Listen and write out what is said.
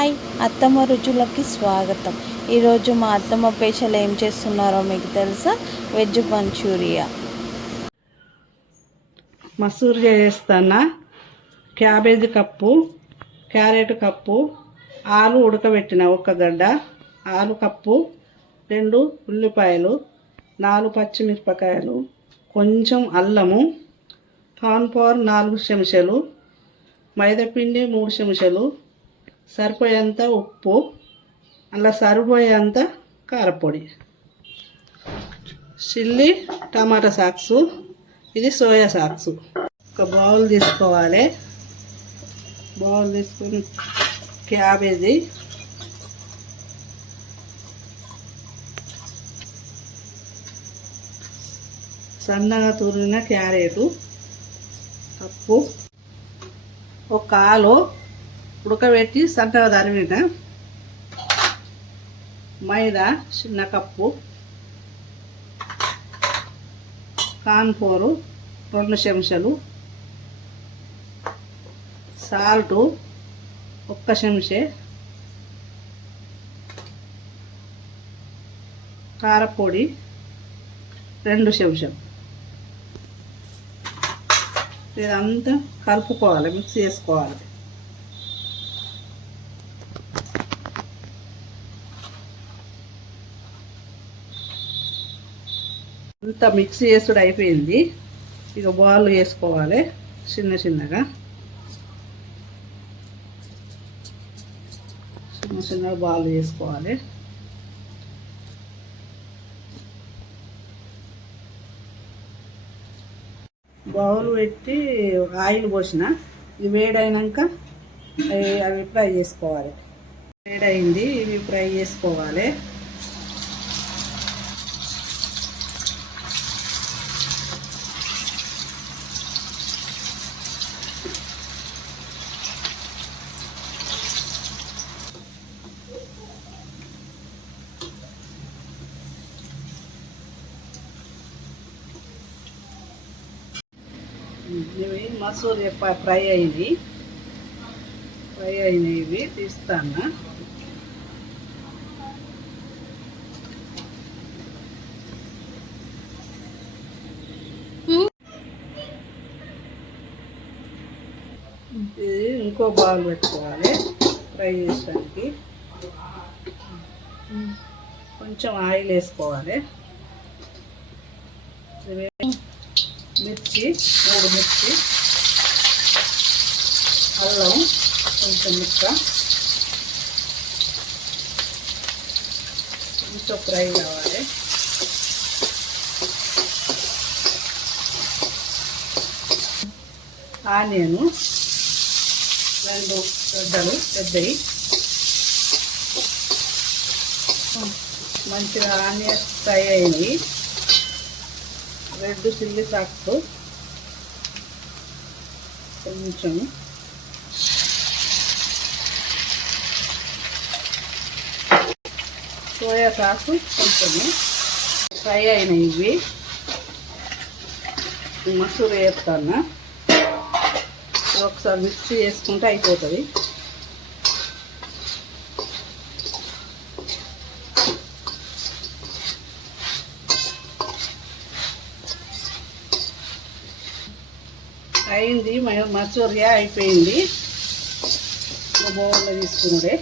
Hi అత్తమ్మ రుచులకి స్వాగతం. ఈరోజు మా అత్తమ్మ పేషలు ఏం చేస్తున్నారో మీకు తెలుసా? Veg Manchuria. మసూర్ చేస్తానా? క్యాబేజీ కప్పు క్యారెట్ కప్పు ఆలు ఉడకబెట్టిన ఒక గడ్డ ఆలు కప్పు రెండు ఉల్లిపాయలు నాలుగు పచ్చిమిరపకాయలు కొంచెం అల్లము కార్న్ఫ్లవర్ నాలుగు చెంచాలు మైదాపిండి మూడు చెంచాలు సరిపోయేంత ఉప్పు అలా సరిపోయేంత కారపొడి చిల్లీ టమాటా సాక్సు ఇది సోయా సాక్సు. ఒక బౌల్ తీసుకోవాలి. బౌల్ తీసుకుని క్యాబేజీ సన్నగా తురిన క్యారెట్ పప్పు ఒక ఆలు ఉడకబెట్టి సన్నగా తరిమిన మైదా చిన్న కప్పు కాన్ఫోరు రెండు చెంచాలు సాల్టు ఒక్క చెంచే కారపొడి రెండు చెంచం ఇదంతా కలుపుకోవాలి మిక్స్ చేసుకోవాలి. అంతా మిక్స్ చేసుడు అయిపోయింది. ఇక బాల్ వేసుకోవాలి చిన్న చిన్నగా. చిన్న చిన్న బాల్ వేసుకోవాలి బౌల్ పెట్టి ఆయిల్ పోసిన. ఇది వేడైనాక అవి ఫ్రై చేసుకోవాలి. వేడైంది ఇవి ఫ్రై చేసుకోవాలి. ఇవి మసూరి ఫ్రై అయినవి. ఫ్రై అయినవి తీస్తాను. ఇది ఇంకో బాల్ పెట్టుకోవాలి ఫ్రై చేయడానికి కొంచెం ఆయిల్ వేసుకోవాలి. మిర్చి మూడు మిర్చి అల్లం కొంచెం ముక్క కొంచెం ఫ్రై కావాలి. ఆనియను రెండు గడ్డలు పెద్దవి మంచిగా ఆనియన్ ఫ్రై అయినాయి. రెడ్ చిల్లీ సాక్స్ కొంచెం సోయా సాస్ కొంచెం ఫ్రై అయిన ఇవి. మసూరు వేస్తాను? ఒకసారి మిక్సీ వేసుకుంటే అయిపోతుంది. అయింది మచూరియా అయిపోయింది. బౌల్లో తీసుకున్నాడే.